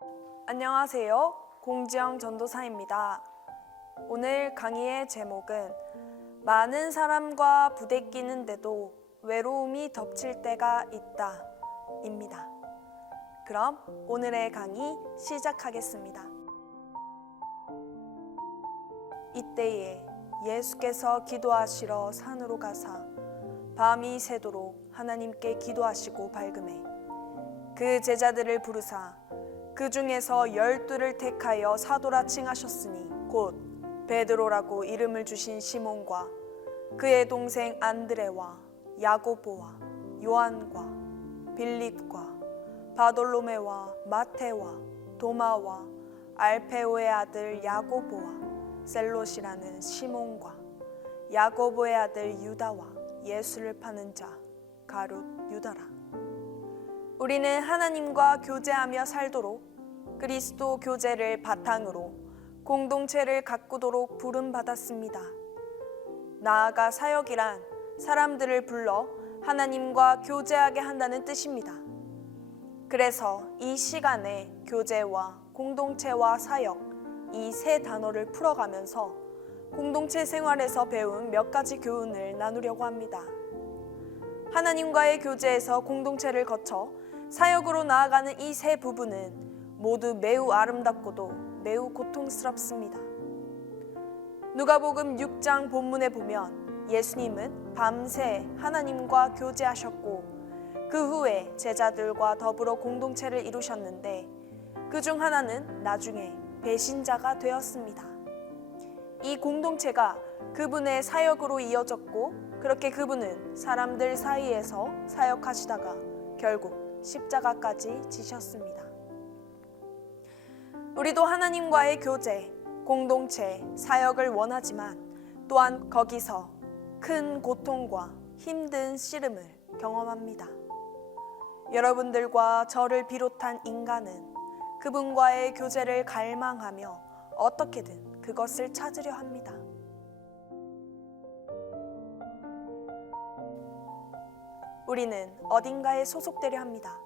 안녕하세요. 공지영 전도사입니다. 오늘 강의의 제목은 많은 사람과 부대끼는데도 외로움이 덮칠 때가 있다 입니다. 그럼 오늘의 강의 시작하겠습니다. 이때에 예수께서 기도하시러 산으로 가사 밤이 새도록 하나님께 기도하시고 밝음에 그 제자들을 부르사 그 중에서 12를 택하여 사도라 칭하셨으니 곧 베드로라고 이름을 주신 시몬과 그의 동생 안드레와 야고보와 요한과 빌립과 바돌로메와 마테와 도마와 알페오의 아들 야고보와 셀롯이라는 시몬과 야고보의 아들 유다와 예수를 파는 자 가룟 유다라. 우리는 하나님과 교제하며 살도록 그리스도 교제를 바탕으로 공동체를 가꾸도록 부름받았습니다. 나아가 사역이란 사람들을 불러 하나님과 교제하게 한다는 뜻입니다. 그래서 이 시간에 교제와 공동체와 사역 이 세 단어를 풀어가면서 공동체 생활에서 배운 몇 가지 교훈을 나누려고 합니다. 하나님과의 교제에서 공동체를 거쳐 사역으로 나아가는 이 세 부분은 모두 매우 아름답고도 매우 고통스럽습니다. 누가복음 6장 본문에 보면 예수님은 밤새 하나님과 교제하셨고 그 후에 제자들과 더불어 공동체를 이루셨는데 그중 하나는 나중에 배신자가 되었습니다. 이 공동체가 그분의 사역으로 이어졌고 그렇게 그분은 사람들 사이에서 사역하시다가 결국 십자가까지 지셨습니다. 우리도 하나님과의 교제, 공동체, 사역을 원하지만 또한 거기서 큰 고통과 힘든 씨름을 경험합니다. 여러분들과 저를 비롯한 인간은 그분과의 교제를 갈망하며 어떻게든 그것을 찾으려 합니다. 우리는 어딘가에 소속되려 합니다.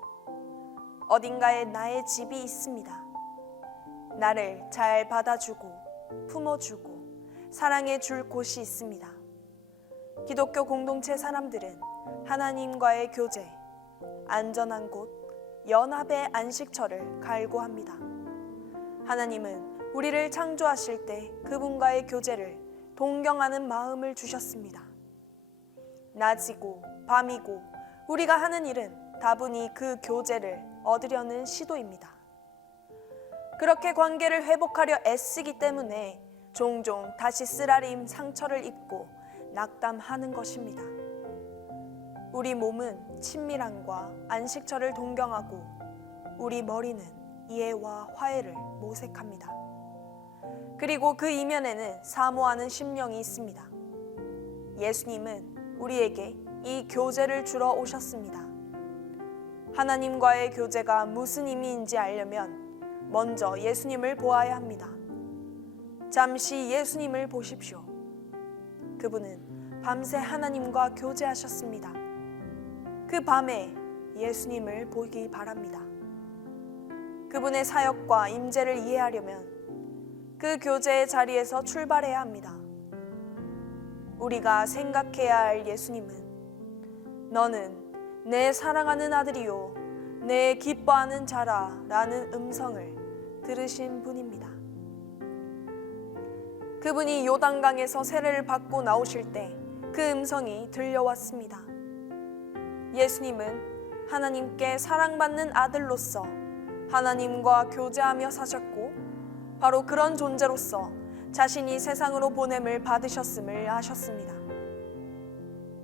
어딘가에 나의 집이 있습니다. 나를 잘 받아주고 품어주고 사랑해줄 곳이 있습니다. 기독교 공동체 사람들은 하나님과의 교제, 안전한 곳, 연합의 안식처를 갈구합니다. 하나님은 우리를 창조하실 때 그분과의 교제를 동경하는 마음을 주셨습니다. 낮이고 밤이고 우리가 하는 일은 다분히 그 교제를 얻으려는 시도입니다. 그렇게 관계를 회복하려 애쓰기 때문에 종종 다시 쓰라림 상처를 입고 낙담하는 것입니다. 우리 몸은 친밀함과 안식처를 동경하고 우리 머리는 이해와 화해를 모색합니다. 그리고 그 이면에는 사모하는 심령이 있습니다. 예수님은 우리에게 이 교제를 주러 오셨습니다. 하나님과의 교제가 무슨 의미인지 알려면 먼저 예수님을 보아야 합니다. 잠시 예수님을 보십시오. 그분은 밤새 하나님과 교제하셨습니다. 그 밤에 예수님을 보기 바랍니다. 그분의 사역과 임재를 이해하려면 그 교제의 자리에서 출발해야 합니다. 우리가 생각해야 할 예수님은 너는 내 사랑하는 아들이요 내 기뻐하는 자라 라는 음성을 들으신 분입니다. 그분이 요단강에서 세례를 받고 나오실 때 그 음성이 들려왔습니다. 예수님은 하나님께 사랑받는 아들로서 하나님과 교제하며 사셨고 바로 그런 존재로서 자신이 세상으로 보냄을 받으셨음을 아셨습니다.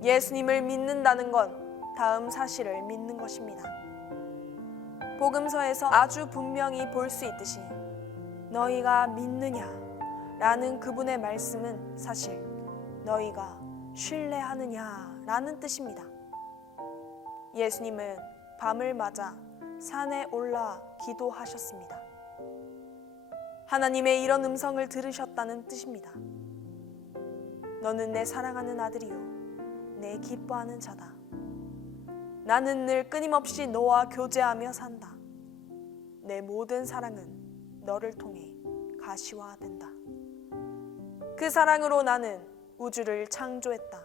예수님을 믿는다는 건 다음 사실을 믿는 것입니다. 복음서에서 아주 분명히 볼 수 있듯이 너희가 믿느냐 라는 그분의 말씀은 사실 너희가 신뢰하느냐 라는 뜻입니다. 예수님은 밤을 맞아 산에 올라 기도하셨습니다. 하나님의 이런 음성을 들으셨다는 뜻입니다. 너는 내 사랑하는 아들이요 내 기뻐하는 자다. 나는 늘 끊임없이 너와 교제하며 산다. 내 모든 사랑은 너를 통해 가시화된다. 그 사랑으로 나는 우주를 창조했다.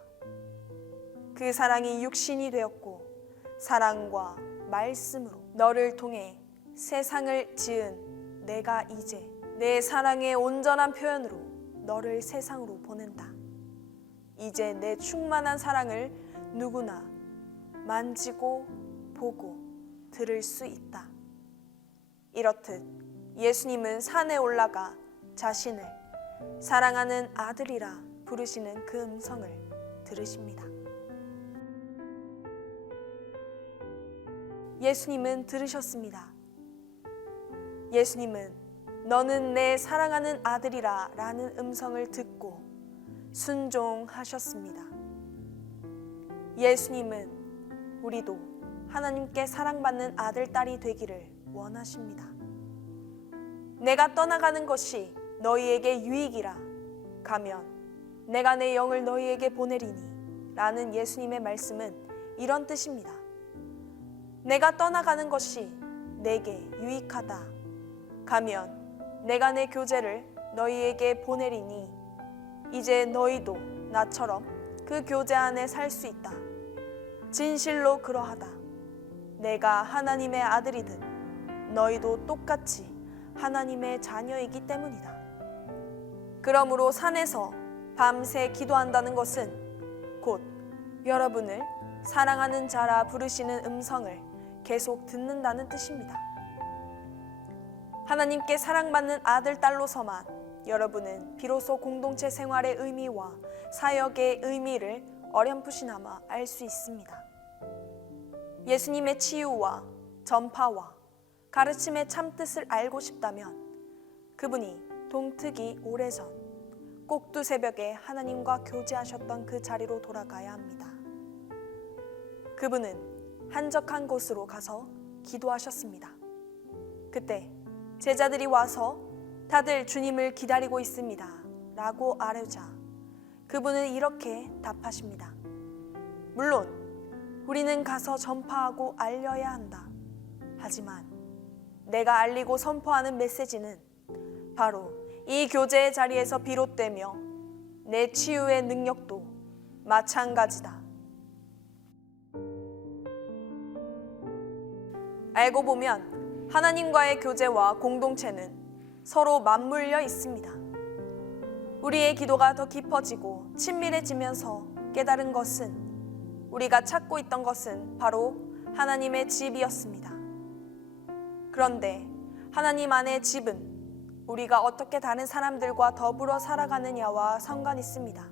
그 사랑이 육신이 되었고 사랑과 말씀으로 너를 통해 세상을 지은 내가 이제 내 사랑의 온전한 표현으로 너를 세상으로 보낸다. 이제 내 충만한 사랑을 누구나 만지고 보고 들을 수 있다. 이렇듯 예수님은 산에 올라가 자신을 사랑하는 아들이라 부르시는 그 음성을 들으십니다. 예수님은 들으셨습니다. 예수님은 너는 내 사랑하는 아들이라 라는 음성을 듣고 순종하셨습니다. 예수님은 우리도 하나님께 사랑받는 아들, 딸이 되기를 원하십니다. 내가 떠나가는 것이 너희에게 유익이라 가면 내가 내 영을 너희에게 보내리니 라는 예수님의 말씀은 이런 뜻입니다. 내가 떠나가는 것이 내게 유익하다 가면 내가 내 교제를 너희에게 보내리니 이제 너희도 나처럼 그 교제 안에 살 수 있다. 진실로 그러하다. 내가 하나님의 아들이듯 너희도 똑같이 하나님의 자녀이기 때문이다. 그러므로 산에서 밤새 기도한다는 것은 곧 여러분을 사랑하는 자라 부르시는 음성을 계속 듣는다는 뜻입니다. 하나님께 사랑받는 아들, 딸로서만 여러분은 비로소 공동체 생활의 의미와 사역의 의미를 어렴풋이나마 알 수 있습니다. 예수님의 치유와 전파와 가르침의 참뜻을 알고 싶다면 그분이 동특이 오래전 꼭두 새벽에 하나님과 교제하셨던 그 자리로 돌아가야 합니다. 그분은 한적한 곳으로 가서 기도하셨습니다. 그때 제자들이 와서 다들 주님을 기다리고 있습니다 라고 아뢰자 그분은 이렇게 답하십니다. 물론 우리는 가서 전파하고 알려야 한다. 하지만 내가 알리고 선포하는 메시지는 바로 이 교제의 자리에서 비롯되며 내 치유의 능력도 마찬가지다. 알고 보면 하나님과의 교제와 공동체는 서로 맞물려 있습니다. 우리의 기도가 더 깊어지고 친밀해지면서 깨달은 것은 우리가 찾고 있던 것은 바로 하나님의 집이었습니다. 그런데 하나님 안의 집은 우리가 어떻게 다른 사람들과 더불어 살아가느냐와 상관이 있습니다.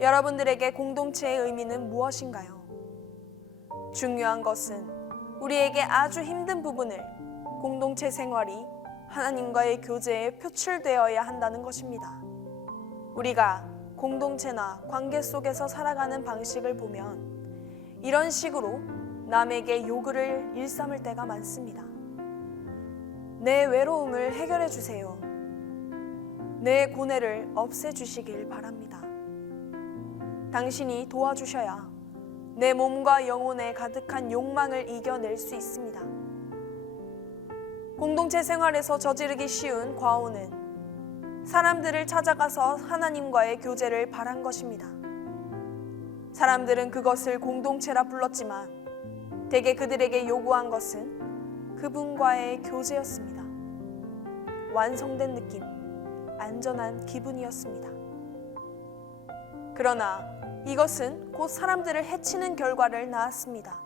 여러분들에게 공동체의 의미는 무엇인가요? 중요한 것은 우리에게 아주 힘든 부분을 공동체 생활이 하나님과의 교제에 표출되어야 한다는 것입니다. 우리가 공동체나 관계 속에서 살아가는 방식을 보면 이런 식으로 남에게 요구를 일삼을 때가 많습니다. 내 외로움을 해결해 주세요. 내 고뇌를 없애주시길 바랍니다. 당신이 도와주셔야 내 몸과 영혼에 가득한 욕망을 이겨낼 수 있습니다. 공동체 생활에서 저지르기 쉬운 과오는 사람들을 찾아가서 하나님과의 교제를 바란 것입니다. 사람들은 그것을 공동체라 불렀지만 대개 그들에게 요구한 것은 그분과의 교제였습니다. 완성된 느낌, 안전한 기분이었습니다. 그러나 이것은 곧 사람들을 해치는 결과를 낳았습니다.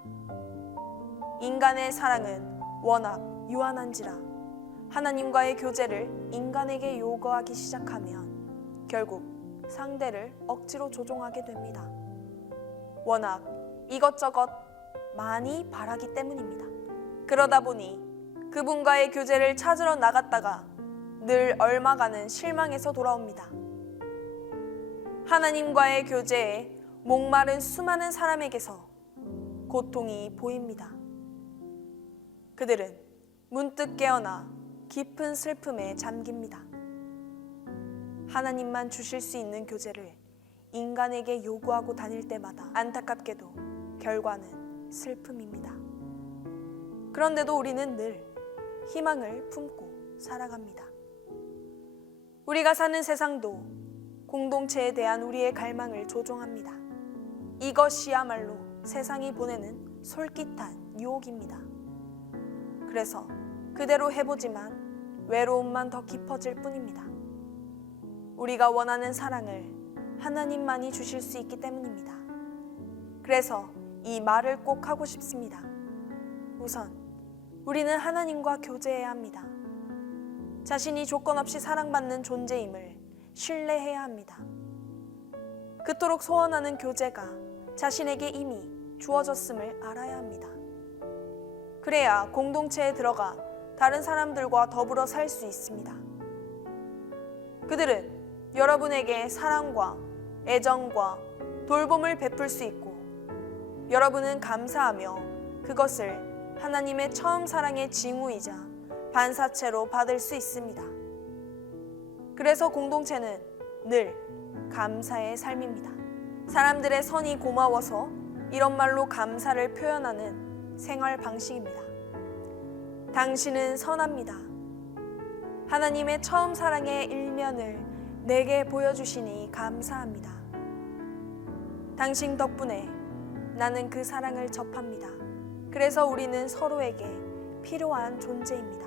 인간의 사랑은 워낙 유한한지라 하나님과의 교제를 인간에게 요구하기 시작하면 결국 상대를 억지로 조종하게 됩니다. 워낙 이것저것 많이 바라기 때문입니다. 그러다 보니 그분과의 교제를 찾으러 나갔다가 늘 얼마간은 실망해서 돌아옵니다. 하나님과의 교제에 목마른 수많은 사람에게서 고통이 보입니다. 그들은 문득 깨어나 깊은 슬픔에 잠깁니다. 하나님만 주실 수 있는 교제를 인간에게 요구하고 다닐 때마다 안타깝게도 결과는 슬픔입니다. 그런데도 우리는 늘 희망을 품고 살아갑니다. 우리가 사는 세상도 공동체에 대한 우리의 갈망을 조종합니다. 이것이야말로 세상이 보내는 솔깃한 유혹입니다. 그래서 그대로 해보지만 외로움만 더 깊어질 뿐입니다. 우리가 원하는 사랑을 하나님만이 주실 수 있기 때문입니다. 그래서 이 말을 꼭 하고 싶습니다. 우선 우리는 하나님과 교제해야 합니다. 자신이 조건 없이 사랑받는 존재임을 신뢰해야 합니다. 그토록 소원하는 교제가 자신에게 이미 주어졌음을 알아야 합니다. 그래야 공동체에 들어가 다른 사람들과 더불어 살 수 있습니다. 그들은 여러분에게 사랑과 애정과 돌봄을 베풀 수 있고 여러분은 감사하며 그것을 하나님의 처음 사랑의 징후이자 반사체로 받을 수 있습니다. 그래서 공동체는 늘 감사의 삶입니다. 사람들의 선이 고마워서 이런 말로 감사를 표현하는 생활 방식입니다. 당신은 선합니다. 하나님의 처음 사랑의 일면을 내게 보여주시니 감사합니다. 당신 덕분에 나는 그 사랑을 접합니다. 그래서 우리는 서로에게 필요한 존재입니다.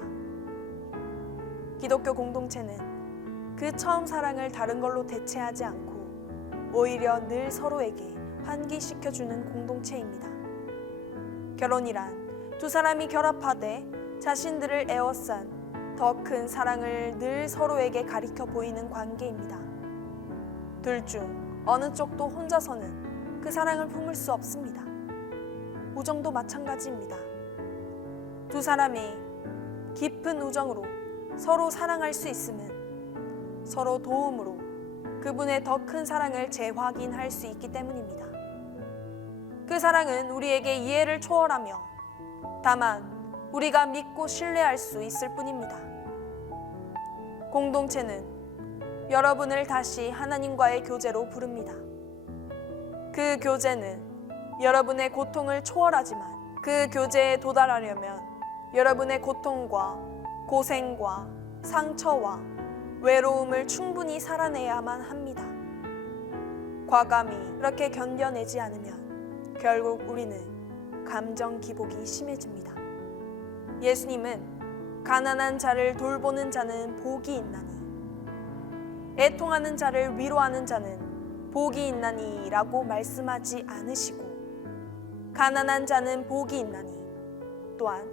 기독교 공동체는 그 처음 사랑을 다른 걸로 대체하지 않고 오히려 늘 서로에게 환기시켜주는 공동체입니다. 결혼이란 두 사람이 결합하되 자신들을 에워싼 더 큰 사랑을 늘 서로에게 가리켜 보이는 관계입니다. 둘 중 어느 쪽도 혼자서는 그 사랑을 품을 수 없습니다. 우정도 마찬가지입니다. 두 사람이 깊은 우정으로 서로 사랑할 수 있음은 서로 도움으로 그분의 더 큰 사랑을 재확인할 수 있기 때문입니다. 그 사랑은 우리에게 이해를 초월하며 다만 우리가 믿고 신뢰할 수 있을 뿐입니다. 공동체는 여러분을 다시 하나님과의 교제로 부릅니다. 그 교제는 여러분의 고통을 초월하지만 그 교제에 도달하려면 여러분의 고통과 고생과 상처와 외로움을 충분히 살아내야만 합니다. 과감히 그렇게 견뎌내지 않으면 결국 우리는 감정 기복이 심해집니다. 예수님은 가난한 자를 돌보는 자는 복이 있나니 애통하는 자를 위로하는 자는 복이 있나니 라고 말씀하지 않으시고 가난한 자는 복이 있나니 또한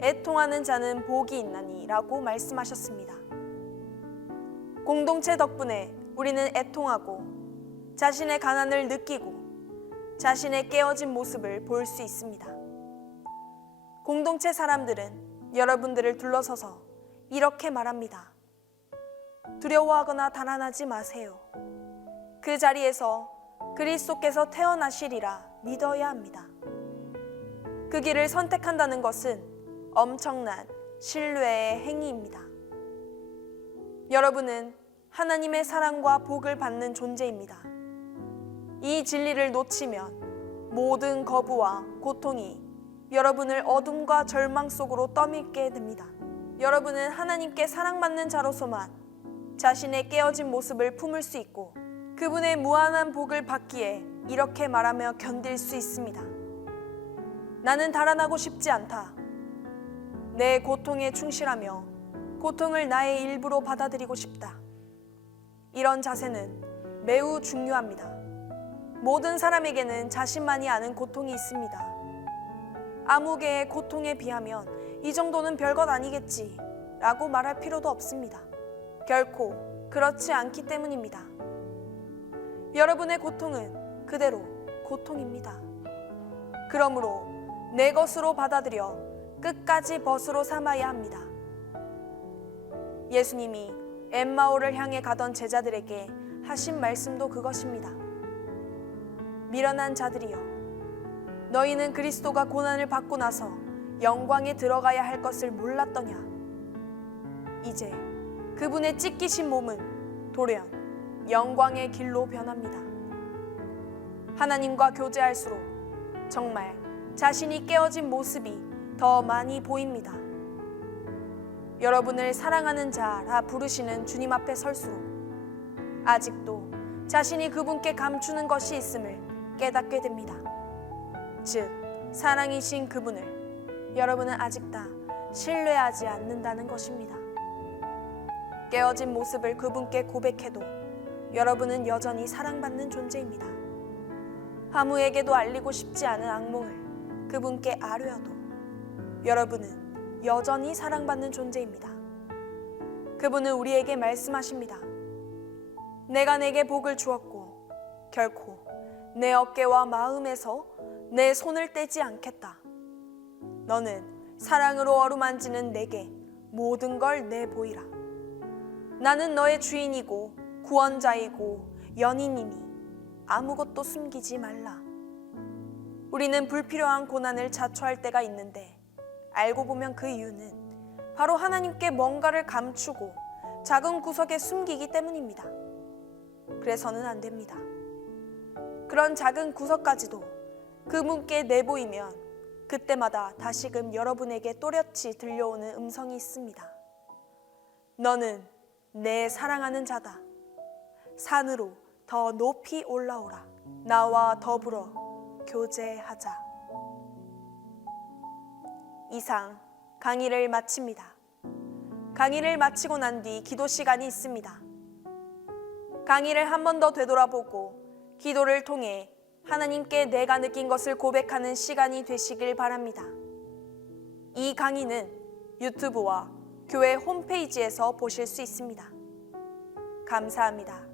애통하는 자는 복이 있나니 라고 말씀하셨습니다. 공동체 덕분에 우리는 애통하고 자신의 가난을 느끼고 자신의 깨어진 모습을 볼 수 있습니다. 공동체 사람들은 여러분들을 둘러서서 이렇게 말합니다. 두려워하거나 달아나지 마세요. 그 자리에서 그리스도께서 태어나시리라 믿어야 합니다. 그 길을 선택한다는 것은 엄청난 신뢰의 행위입니다. 여러분은 하나님의 사랑과 복을 받는 존재입니다. 이 진리를 놓치면 모든 거부와 고통이 여러분을 어둠과 절망 속으로 떠밀게 됩니다. 여러분은 하나님께 사랑받는 자로서만 자신의 깨어진 모습을 품을 수 있고 그분의 무한한 복을 받기에 이렇게 말하며 견딜 수 있습니다. 나는 달아나고 싶지 않다. 내 고통에 충실하며 고통을 나의 일부로 받아들이고 싶다. 이런 자세는 매우 중요합니다. 모든 사람에게는 자신만이 아는 고통이 있습니다. 아무 개의 고통에 비하면 이 정도는 별것 아니겠지 라고 말할 필요도 없습니다. 결코 그렇지 않기 때문입니다. 여러분의 고통은 그대로 고통입니다. 그러므로 내 것으로 받아들여 끝까지 벗으로 삼아야 합니다. 예수님이 엠마오를 향해 가던 제자들에게 하신 말씀도 그것입니다. 미련한 자들이여, 너희는 그리스도가 고난을 받고 나서 영광에 들어가야 할 것을 몰랐더냐. 이제 그분의 찢기신 몸은 돌연 영광의 길로 변합니다. 하나님과 교제할수록 정말 자신이 깨어진 모습이 더 많이 보입니다. 여러분을 사랑하는 자라 부르시는 주님 앞에 설수록 아직도 자신이 그분께 감추는 것이 있음을 깨닫게 됩니다. 즉, 사랑이신 그분을 여러분은 아직 다 신뢰하지 않는다는 것입니다. 깨어진 모습을 그분께 고백해도 여러분은 여전히 사랑받는 존재입니다. 아무에게도 알리고 싶지 않은 악몽을 그분께 아뢰어도 여러분은 여전히 사랑받는 존재입니다. 그분은 우리에게 말씀하십니다. 내가 내게 복을 주었고 결코 내 어깨와 마음에서 내 손을 떼지 않겠다. 너는 사랑으로 어루만지는 내게 모든 걸 내보이라. 나는 너의 주인이고 구원자이고 연인이니 아무것도 숨기지 말라. 우리는 불필요한 고난을 자초할 때가 있는데 알고 보면 그 이유는 바로 하나님께 뭔가를 감추고 작은 구석에 숨기기 때문입니다. 그래서는 안 됩니다. 그런 작은 구석까지도 그분께 내보이면 그때마다 다시금 여러분에게 또렷이 들려오는 음성이 있습니다. 너는 내 사랑하는 자다. 산으로 더 높이 올라오라. 나와 더불어 교제하자. 이상 강의를 마칩니다. 강의를 마치고 난 뒤 기도 시간이 있습니다. 강의를 한 번 더 되돌아보고 기도를 통해 하나님께 내가 느낀 것을 고백하는 시간이 되시길 바랍니다. 이 강의는 유튜브와 교회 홈페이지에서 보실 수 있습니다. 감사합니다.